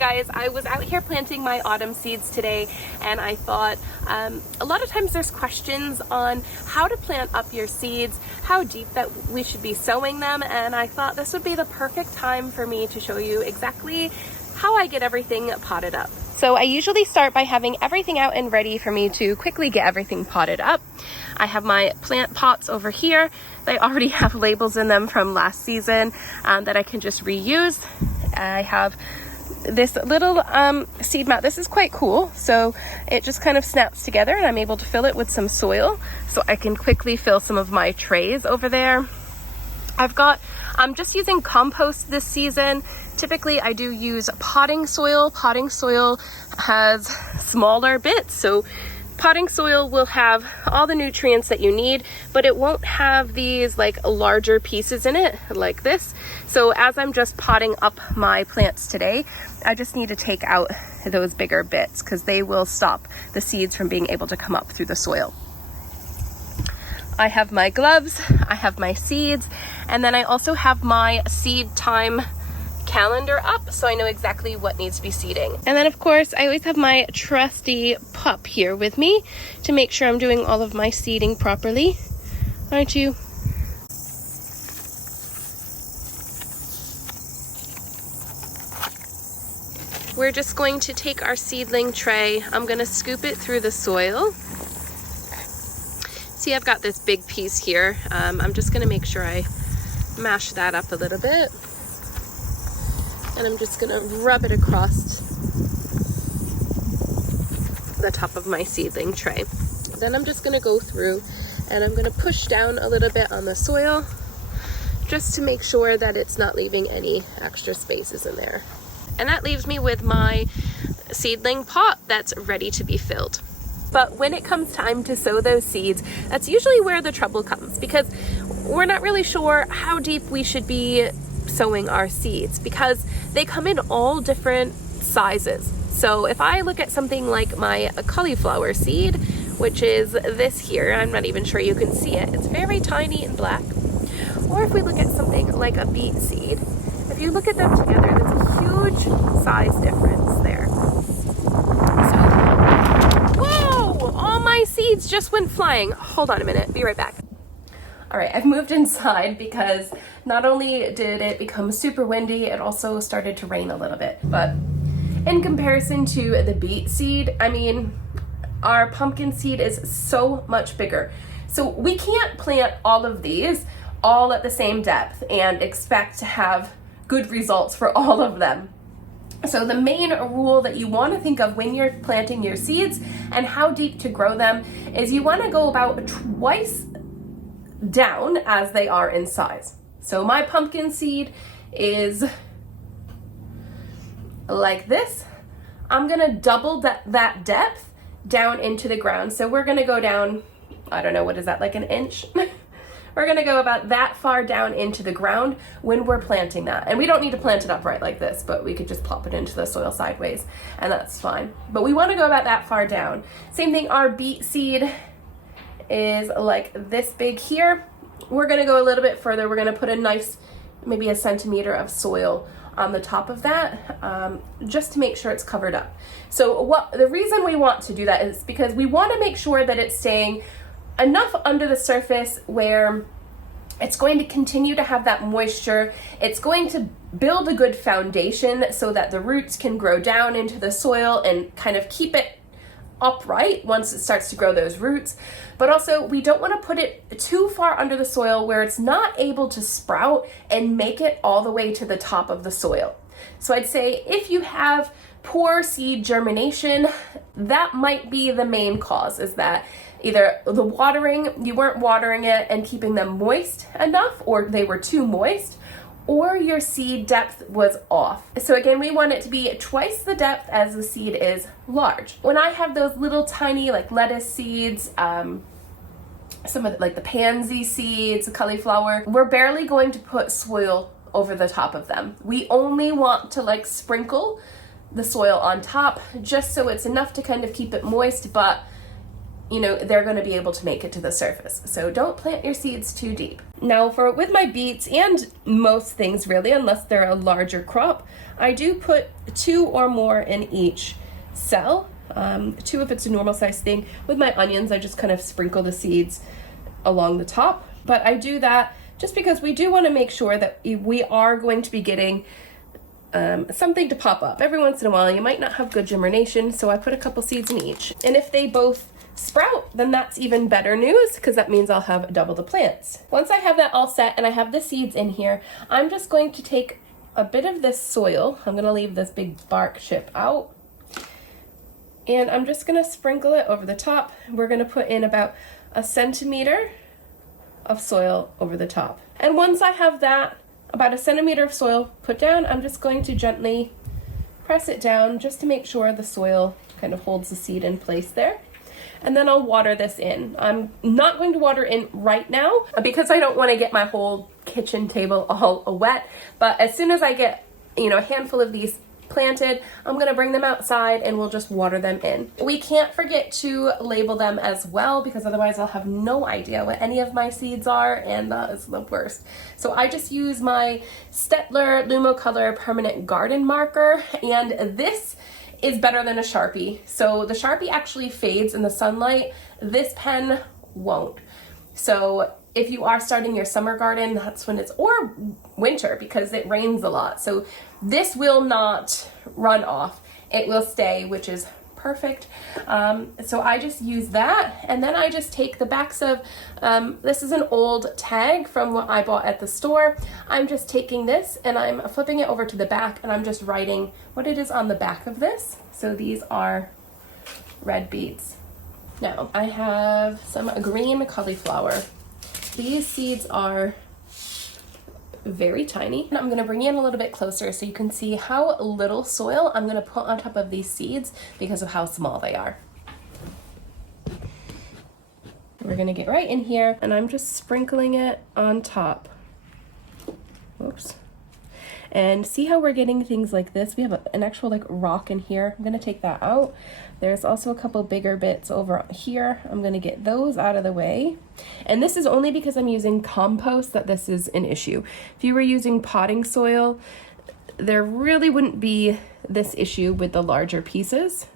guys, I was out here planting my autumn seeds today, and I thought a lot of times there's questions on how to plant up your seeds, how deep that we should be sowing them, and I thought this would be the perfect time for me to show you exactly how I get everything potted up. So I usually start by having everything out and ready for me to quickly get everything potted up. I have my plant pots over here. They already have labels in them from last season that I can just reuse. I have this little seed mat. This is quite cool. So it just kind of snaps together and I'm able to fill it with some soil so I can quickly fill some of my trays over there. I'm just using compost this season. Typically I do use potting soil. Potting soil has smaller bits, so potting soil will have all the nutrients that you need, but it won't have these like larger pieces in it like this. So as I'm just potting up my plants today, I just need to take out those bigger bits because they will stop the seeds from being able to come up through the soil. I have my gloves, I have my seeds, and then I also have my seed time calendar up so I know exactly what needs to be seeding. And then of course I always have my trusty pup here with me to make sure I'm doing all of my seeding properly. Aren't you? We're just going to take our seedling tray. I'm going to scoop it through the soil. See, I've got this big piece here. I'm just going to make sure I mash that up a little bit. And I'm just going to rub it across the top of my seedling tray. Then I'm just going to go through and I'm going to push down a little bit on the soil just to make sure that it's not leaving any extra spaces in there. And that leaves me with my seedling pot that's ready to be filled. But when it comes time to sow those seeds, that's usually where the trouble comes, because we're not really sure how deep we should be sowing our seeds because they come in all different sizes. So if I look at something like my cauliflower seed, which is this here, I'm not even sure you can see it, it's very tiny and black. Or if we look at something like a beet seed, if you look at them together, there's a huge size difference there. My seeds just went flying. Hold on a minute, be right back. All right, I've moved inside because not only did it become super windy, it also started to rain a little bit. But in comparison to the beet seed, I mean, our pumpkin seed is so much bigger. So we can't plant all of these all at the same depth and expect to have good results for all of them. So the main rule that you want to think of when you're planting your seeds and how deep to grow them is you want to go about twice down as they are in size. So my pumpkin seed is like this. I'm going to double that depth down into the ground. So we're going to go down, I don't know, what is that, like an inch? We're going to go about that far down into the ground when we're planting that. And we don't need to plant it upright like this, but we could just plop it into the soil sideways and that's fine. But we want to go about that far down. Same thing, our beet seed is like this big here. We're going to go a little bit further. We're going to put a nice, maybe a centimeter of soil on the top of that, just to make sure it's covered up. So the reason we want to do that is because we want to make sure that it's staying enough under the surface where it's going to continue to have that moisture. It's going to build a good foundation so that the roots can grow down into the soil and kind of keep it upright once it starts to grow those roots. But also we don't want to put it too far under the soil where it's not able to sprout and make it all the way to the top of the soil. So I'd say if you have poor seed germination, that might be the main cause, is that either the watering, you weren't watering it and keeping them moist enough, or they were too moist, or your seed depth was off. So again, we want it to be twice the depth as the seed is large. When I have those little tiny like lettuce seeds, some of like the pansy seeds, cauliflower, we're barely going to put soil over the top of them. We only want to like sprinkle the soil on top just so it's enough to kind of keep it moist, but you know, they're going to be able to make it to the surface. So don't plant your seeds too deep. Now with my beets and most things really, unless they're a larger crop, I do put 2 or more in each cell. 2 if it's a normal size thing. With my onions, I just kind of sprinkle the seeds along the top. But I do that just because we do want to make sure that we are going to be getting something to pop up. Every once in a while, you might not have good germination, so I put a couple seeds in each. And if they both sprout, then that's even better news, because that means I'll have double the plants. Once I have that all set and I have the seeds in here, I'm just going to take a bit of this soil. I'm going to leave this big bark chip out. And I'm just going to sprinkle it over the top. We're going to put in about 1 centimeter of soil over the top. And once I have that, about 1 centimeter of soil put down, I'm just going to gently press it down just to make sure the soil kind of holds the seed in place there. And then I'll water this in. I'm not going to water in right now because I don't want to get my whole kitchen table all wet. But as soon as I get, you know, a handful of these planted, I'm going to bring them outside and we'll just water them in. We can't forget to label them as well, because otherwise I'll have no idea what any of my seeds are, and that is the worst. So I just use my Stettler Lumocolor permanent garden marker, and this is better than a Sharpie. So the Sharpie actually fades in the sunlight. This pen won't. So if you are starting your summer garden, that's when it's, or winter, because it rains a lot. So this will not run off. It will stay, which is perfect. So I just use that, and then I just take the backs of, this is an old tag from what I bought at the store. I'm just taking this and I'm flipping it over to the back, and I'm just writing what it is on the back of this. So these are red beets. Now I have some green cauliflower. These seeds are very tiny. And I'm going to bring you in a little bit closer so you can see how little soil I'm going to put on top of these seeds because of how small they are. We're going to get right in here, and I'm just sprinkling it on top. Whoops. And see how we're getting things like this? We have an actual like rock in here. I'm going to take that out. There's also a couple bigger bits over here. I'm going to get those out of the way. And this is only because I'm using compost that this is an issue. If you were using potting soil, there really wouldn't be this issue with the larger pieces.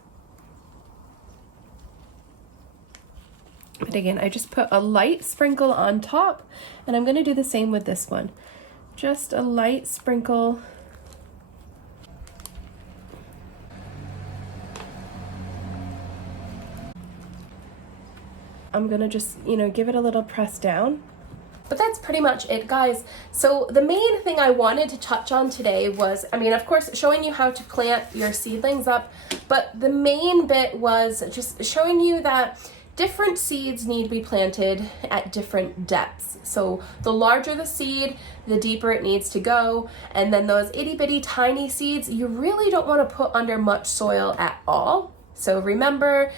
But again, I just put a light sprinkle on top, and I'm going to do the same with this one. Just a light sprinkle. I'm gonna just, you know, give it a little press down. But that's pretty much it, guys. So the main thing I wanted to touch on today was, I mean, of course, showing you how to plant your seedlings up, but the main bit was just showing you that different seeds need to be planted at different depths. So the larger the seed, the deeper it needs to go. And then those itty bitty tiny seeds, you really don't want to put under much soil at all. So remember,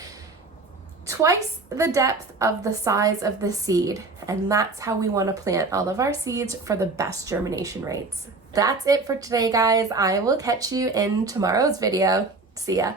twice the depth of the size of the seed. And that's how we want to plant all of our seeds for the best germination rates. That's it for today, guys. I will catch you in tomorrow's video. See ya.